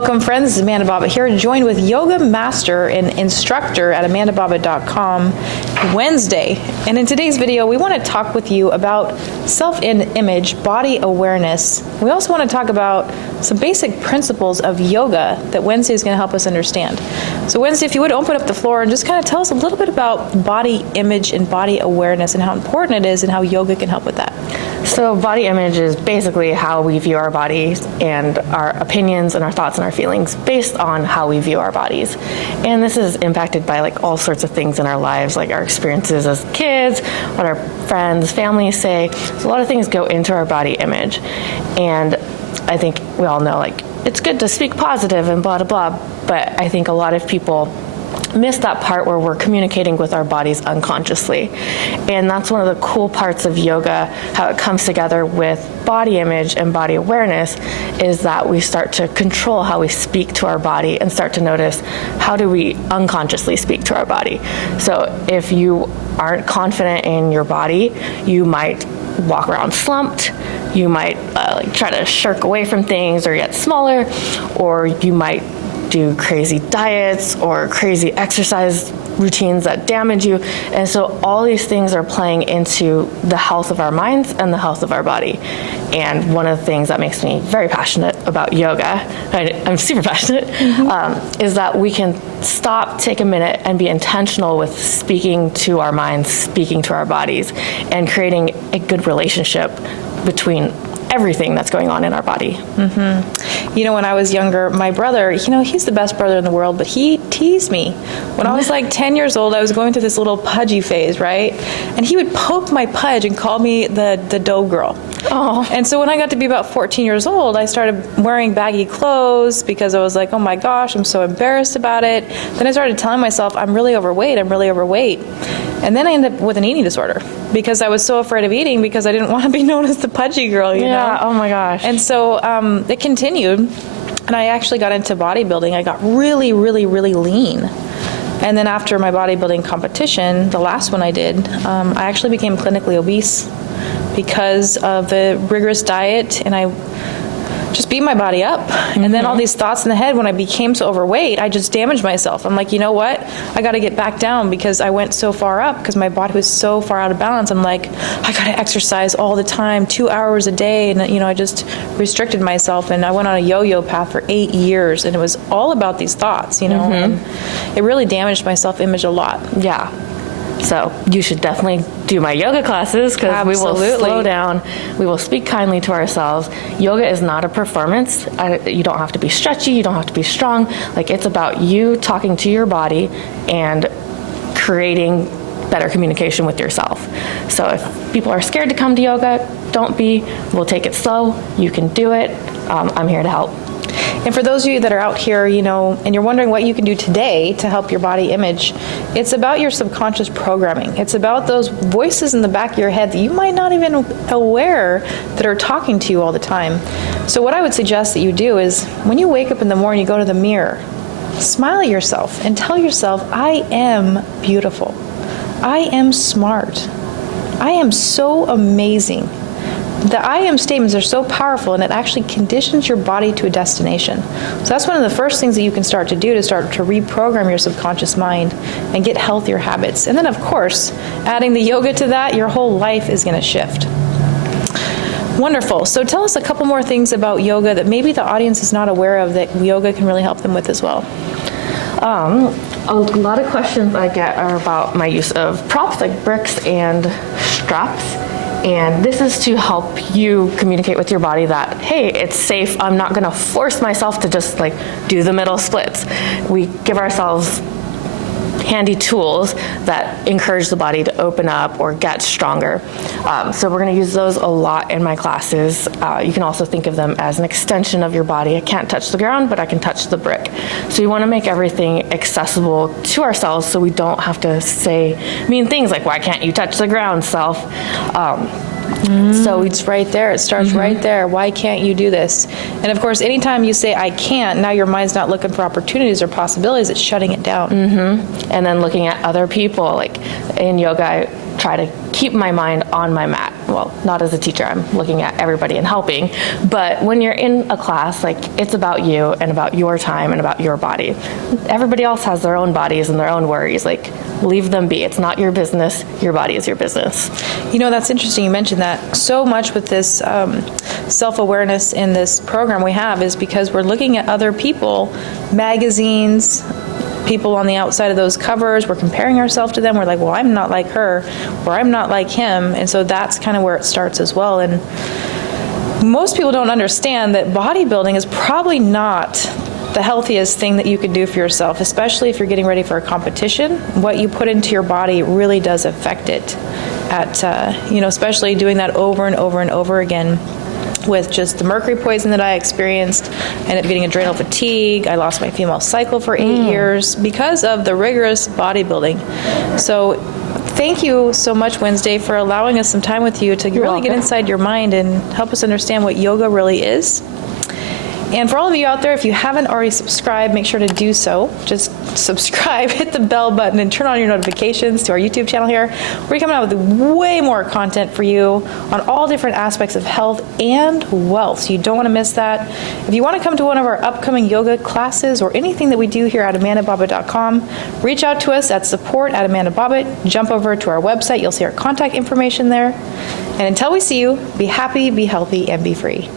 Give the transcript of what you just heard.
Welcome, friends. This is Amanda Bobbett here, joined with yoga master and instructor at amandabobbett.com Wednesday. And in today's video, we want to talk with you about self-image, body awareness. We also want to talk about some basic principles of yoga that Wednesday is going to help us understand. So Wednesday, if you would open up the floor and just kind of tell us a little bit about body image and body awareness and how important it is and how yoga can help with that. So body image is basically how we view our bodies and our opinions and our thoughts and our feelings based on how we view our bodies. And this is impacted by like all sorts of things in our lives, like our experiences as kids, what our friends, family say. So a lot of things go into our body image. And I think we all know like it's good to speak positive and blah, blah, blah. But I think a lot of people miss that part where we're communicating with our bodies unconsciously. And that's one of the cool parts of yoga, how it comes together with body image and body awareness, is that we start to control how we speak to our body and start to notice how do we unconsciously speak to our body. So if you aren't confident in your body, you might walk around slumped, you might try to shirk away from things or get smaller, or you might do crazy diets or crazy exercise routines that damage you. And so all these things are playing into the health of our minds and the health of our body. And one of the things that makes me very passionate about yoga, I'm super passionate, is that we can stop, take a minute, and be intentional with speaking to our minds, speaking to our bodies, and creating a good relationship between everything that's going on in our body. Mm-hmm. You know, when I was younger, my brother, he's the best brother in the world, but he teased me. When I was like 10 years old, I was going through this little pudgy phase, right? And he would poke my pudge and call me the dough girl. Oh. And so when I got to be about 14 years old, I started wearing baggy clothes because I was like, oh my gosh, I'm so embarrassed about it. Then I started telling myself, I'm really overweight. And then I ended up with an eating disorder because I was so afraid of eating because I didn't want to be known as the pudgy girl, you know? Yeah, oh my gosh. And so it continued, and I actually got into bodybuilding. I got really, really, really lean. And then after my bodybuilding competition, the last one I did, I actually became clinically obese because of the rigorous diet, and I just beat my body up. Mm-hmm. And then all these thoughts in the head, when I became so overweight, I just damaged myself. I'm like, you know what? I got to get back down because I went so far up because my body was so far out of balance. I'm like, I got to exercise all the time, 2 hours a day. And, I just restricted myself. And I went on a yo-yo path for 8 years. And it was all about these thoughts, Mm-hmm. And it really damaged my self-image a lot. Yeah. So you should definitely do my yoga classes because we will slow down. We will speak kindly to ourselves. Yoga is not a performance. You don't have to be stretchy. You don't have to be strong. Like, it's about you talking to your body and creating better communication with yourself. So if people are scared to come to yoga, don't be. We'll take it slow. You can do it. I'm here to help. And for those of you that are out here, and you're wondering what you can do today to help your body image, it's about your subconscious programming. It's about those voices in the back of your head that you might not even aware that are talking to you all the time. So what I would suggest that you do is when you wake up in the morning, you go to the mirror, smile at yourself and tell yourself, I am beautiful. I am smart. I am so amazing. The I am statements are so powerful, and it actually conditions your body to a destination. So that's one of the first things that you can start to do to start to reprogram your subconscious mind and get healthier habits. And then, of course, adding the yoga to that, your whole life is going to shift. Wonderful. So tell us a couple more things about yoga that maybe the audience is not aware of that yoga can really help them with as well. A lot of questions I get are about my use of props like bricks and straps. And this is to help you communicate with your body that, hey, it's safe. I'm not going to force myself to just do the middle splits. We give ourselves handy tools that encourage the body to open up or get stronger. So we're going to use those a lot in my classes. You can also think of them as an extension of your body. I can't touch the ground, but I can touch the brick. So you want to make everything accessible to ourselves so we don't have to say mean things like, why can't you touch the ground, self? So it's right there. It starts right there. Why can't you do this? And of course, anytime you say, I can't, now your mind's not looking for opportunities or possibilities. It's shutting it down. And then looking at other people. Like in yoga, I try to keep my mind on my mat. well, not as a teacher, I'm looking at everybody and helping, but when you're in a class, like, it's about you and about your time and about your body. Everybody else has their own bodies and their own worries. Like, leave them be. It's not your business. Your body is your business. You know, that's interesting you mentioned that. So much with this self-awareness in this program we have is because we're looking at other people, magazines, people on the outside of those covers, we're comparing ourselves to them. We're like, well, I'm not like her, or I'm not like him. And so that's kind of where it starts as well. And most people don't understand that bodybuilding is probably not the healthiest thing that you could do for yourself, especially if you're getting ready for a competition. What you put into your body really does affect it. Especially doing that over and over and over again. With just the mercury poison that I experienced, I ended up getting adrenal fatigue. I lost my female cycle for 8 years because of the rigorous bodybuilding. So thank you so much, Wednesday, for allowing us some time with you to really get inside your mind and help us understand what yoga really is. And for all of you out there, if you haven't already subscribed, make sure to do so. Just subscribe, hit the bell button, and turn on your notifications to our YouTube channel here. We're coming out with way more content for you on all different aspects of health and wealth, so you don't want to miss that. If you want to come to one of our upcoming yoga classes or anything that we do here at amandabobbett.com, reach out to us at support@amandabobbett. Jump over to our website. You'll see our contact information there. And until we see you, be happy, be healthy, and be free.